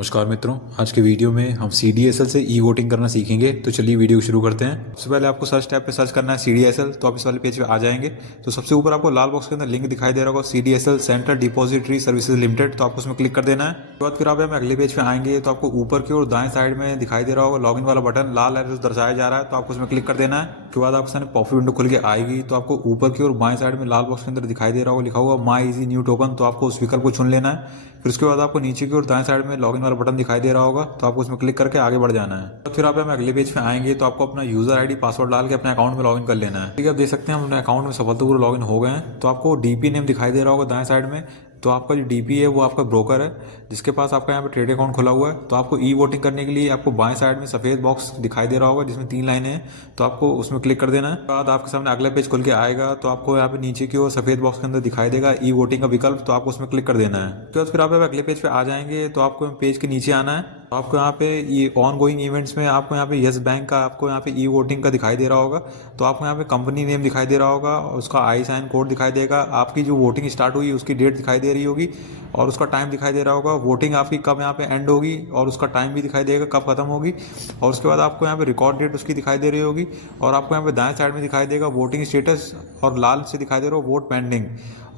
नमस्कार मित्रों, आज के वीडियो में हम CDSL से ई वोटिंग करना सीखेंगे। तो चलिए वीडियो शुरू करते हैं। सबसे पहले आपको सर्च टैब पे सर्च करना है CDSL। तो आप इस वाले पेज पे आ जाएंगे। तो सबसे ऊपर आपको लाल बॉक्स के अंदर लिंक दिखाई दे रहा होगा, CDSL central depository services limited. तो आपको उसमें क्लिक कर देना है। उसके बाद फिर आप यहाँ अगले पेज पे आएंगे तो आपको ऊपर की ओर दाएं साइड में दिखाई दे रहा होगा लॉगिन वाला बटन, लाल एरो से दर्शाया जा रहा है। तो आपको उसमें क्लिक कर देना है। उसके बाद आपके सामने पॉप विंडो खुल के आएगी। तो आपको ऊपर की ओर बाएं साइड में लाल बॉक्स के अंदर दिखाई दे रहा होगा लिखा हुआ माई इजी न्यू टोकन। तो आपको उस विकल्प को चुन लेना है। फिर उसके बाद आपको नीचे की ओर दाएं साइड में लॉगिन वाला बटन दिखाई दे रहा होगा। तो आपको उसमें क्लिक करके आगे बढ़ जाना है। तो फिर आप हमें अगले पेज पे आएंगे तो आपको अपना यूजर आईडी पासवर्ड डाल के अपने अकाउंट में लॉगिन कर लेना है। ठीक है, आप देख सकते हैं हम अपने अकाउंट में सफलतापूर्वक लॉगिन हो गए हैं। तो आपको डीपी नेम दिखाई दे रहा होगा दाएं साइड में। तो आपका जो डीपी है वो आपका ब्रोकर है जिसके पास आपका यहाँ पे ट्रेड अकाउंट खुला हुआ है। तो आपको ई वोटिंग करने के लिए आपको बाएं साइड में सफेद बॉक्स दिखाई दे रहा होगा जिसमें 3 लाइनें हैं। तो आपको उसमें क्लिक कर देना है। बाद आपके सामने अगला पेज खुल के आएगा। तो आपको यहाँ पे नीचे की ओर सफेद बॉक्स के अंदर दिखाई देगा ई वोटिंग का विकल्प। तो आपको उसमें क्लिक कर देना है। उसके बाद फिर आप अगले पेज पे आ जाएंगे तो आपको पेज के नीचे आना है। तो आपको यहाँ पे ये ऑन गोइंग इवेंट्स में आपको यहाँ पे यस बैंक का आपको यहाँ पे ई वोटिंग का दिखाई दे रहा होगा। तो आपको यहाँ पे कंपनी नेम दिखाई दे रहा होगा और उसका आई साइन कोड दिखाई देगा। आपकी जो वोटिंग स्टार्ट हुई उसकी डेट दिखाई दे रही होगी और उसका टाइम दिखाई दे रहा होगा। वोटिंग आपकी कब यहाँ पे एंड होगी और उसका टाइम भी दिखाई देगा कब खत्म होगी। और उसके बाद आपको यहाँ पे रिकॉर्ड डेट उसकी दिखाई दे रही होगी। और आपको यहाँ पे दाएं साइड में दिखाई देगा वोटिंग स्टेटस और लाल से दिखाई दे रहा होगा वोट पेंडिंग।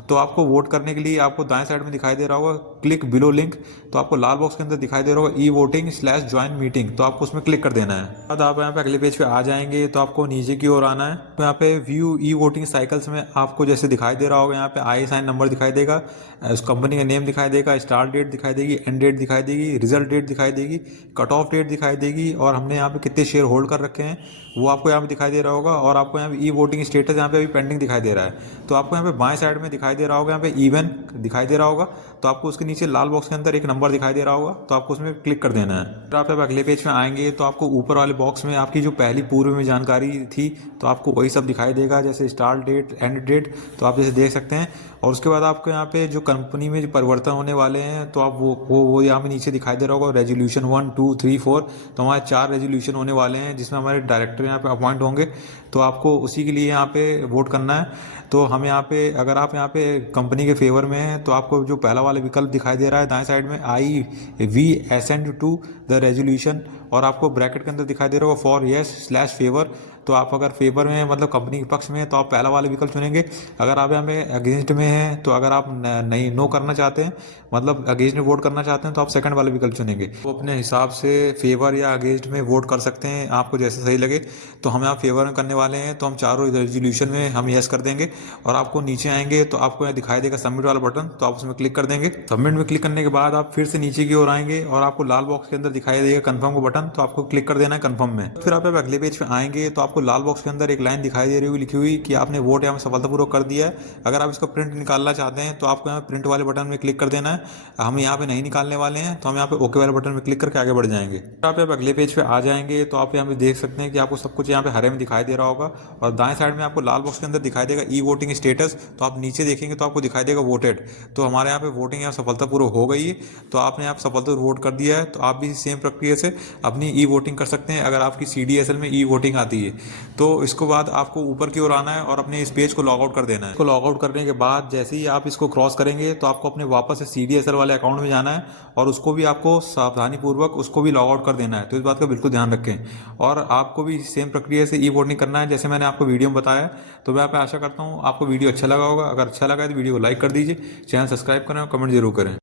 तो आपको वोट करने के लिए आपको दाएं साइड में दिखाई दे रहा होगा क्लिक बिलो लिंक। तो आपको लाल बॉक्स के अंदर दिखाई दे रहा होगा e voting slash join meeting. तो आपको उसमें क्लिक कर देना है। बाद आप यहाँ पे अगले पेज पे आ जाएंगे तो आपको नीचे की ओर आना है। तो यहाँ पे व्यू ई वोटिंग साइकिल्स में आपको जैसे दिखाई दे रहा होगा यहाँ पे आई साइन नंबर दिखाई देगा, उस कंपनी का नेम दिखाई देगा, स्टार्ट डेट दिखाई देगी, एंड डेट दिखाई देगी, रिजल्ट डेट दिखाई देगी, कट ऑफ डेट दिखाई देगी और हमने यहाँ पे कितने शेयर होल्ड कर रखे हैं वो आपको यहाँ पे दिखाई दे रहा होगा। और आपको यहाँ पे ई वोटिंग स्टेटस यहाँ पे अभी पेंडिंग दिखाई दे रहा है। तो आपको यहाँ पे बाएं साइड में दिखाई दे रहा होगा यहाँ पे इवन दिखाई दे रहा होगा। तो आपको उसके नीचे लाल बॉक्स के अंदर एक नंबर दिखाई दे रहा होगा। तो आपको उसमें क्लिक कर देना है। फिर आप अगले पेज में आएंगे तो आपको ऊपर वाले बॉक्स में आपकी जो पहली पूर्व में जानकारी थी तो आपको वही सब दिखाई देगा जैसे स्टार्ट डेट एंड डेट। तो आप जैसे देख सकते हैं। और उसके बाद आपको यहाँ पे जो कंपनी में जो परिवर्तन होने वाले हैं तो आप वो यहाँ पे नीचे दिखाई दे रहा होगा रेजोल्यूशन 1 2 3 4। तो हमारे 4 रेजोल्यूशन होने वाले हैं जिसमें हमारे डायरेक्टर यहाँ पे अपॉइंट होंगे। तो आपको उसी के लिए यहाँ पे वोट करना है। तो हम यहाँ पे अगर आप यहाँ पे कंपनी के फेवर में हैं तो आपको जो पहला वाला विकल्प दिखाई दे रहा है दाएं साइड में I V ascend to the resolution. और आपको ब्रैकेट के अंदर दिखाई दे रहा होगा फॉर येस स्लैश फेवर। तो आप अगर फेवर में मतलब कंपनी के पक्ष में है तो आप पहला वाला विकल्प चुनेंगे। अगर आप यहाँ पे अगेंस्ट में हैं तो अगर आप नहीं नो करना चाहते हैं मतलब अगेंस्ट में वोट करना चाहते हैं तो आप सेकंड वाला विकल्प चुनेंगे। तो अपने हिसाब से फेवर या अगेंस्ट में वोट कर सकते हैं आपको जैसे सही लगे। तो हम यहाँ फेवर में करने वाले हैं तो हम चारों रेजोल्यूशन में हम यस कर देंगे। और आपको नीचे आएंगे तो आपको यहाँ दिखाई देगा सबमिट वाला बटन। तो आप उसमें क्लिक कर देंगे। सबमिट में क्लिक करने के बाद आप फिर से नीचे की ओर आएंगे और आपको लाल बॉक्स के अंदर दिखाई देगा कंफर्म का बटन। तो आपको क्लिक कर देना है कंफर्म में। फिर आप अगले पेज पे आएंगे तो आपको लाल बॉक्स के अंदर एक लाइन दिखाई दे रही होगी लिखी हुई कि आपने वोट यहाँ सफलतापूर्वक कर दिया है। अगर आप इसको प्रिंट निकालना चाहते हैं तो आपको यहाँ प्रिंट वाले बटन में क्लिक कर देना है। हम यहाँ पे नहीं निकालने वाले हैं तो हम यहाँ पे ओके वाले बटन में क्लिक करके आगे बढ़ जाएंगे। आप अगले पेज पे आ जाएंगे तो आप यहाँ पे देख सकते हैं कि आपको सब कुछ यहाँ पे हरे में दिखाई दे रहा होगा। और दाएं साइड में आपको लाल बॉक्स के अंदर दिखाई देगा ई वोटिंग स्टेटस। तो आप नीचे देखेंगे तो आपको दिखाई देगा वोटेड। तो हमारे यहाँ पे वोटिंग यहाँ सफलतापूर्वक हो गई है। तो आपने यहाँ सफलतापूर्वक वोट कर दिया है। तो आप भी सेम प्रक्रिया से अपनी ई वोटिंग कर सकते हैं अगर आपकी CDSL में ई वोटिंग आती है। तो इसको बाद आपको ऊपर की ओर आना है और अपने इस पेज को लॉग आउट कर देना है। इसको लॉग आउट करने के बाद जैसे ही आप इसको क्रॉस करेंगे तो आपको अपने वापस से CDSL वाले अकाउंट में जाना है और उसको भी आपको सावधानी पूर्वक उसको भी लॉग आउट कर देना है। तो इस बात का बिल्कुल ध्यान रखें। और आपको भी सेम प्रक्रिया से ई वोटिंग करना है जैसे मैंने आपको वीडियो में बताया। तो मैं यहाँ पे आशा करता हूँ आपको वीडियो अच्छा लगा होगा। अगर अच्छा लगा है तो वीडियो को लाइक कर दीजिए, चैनल सब्सक्राइब करें और कमेंट जरूर करें।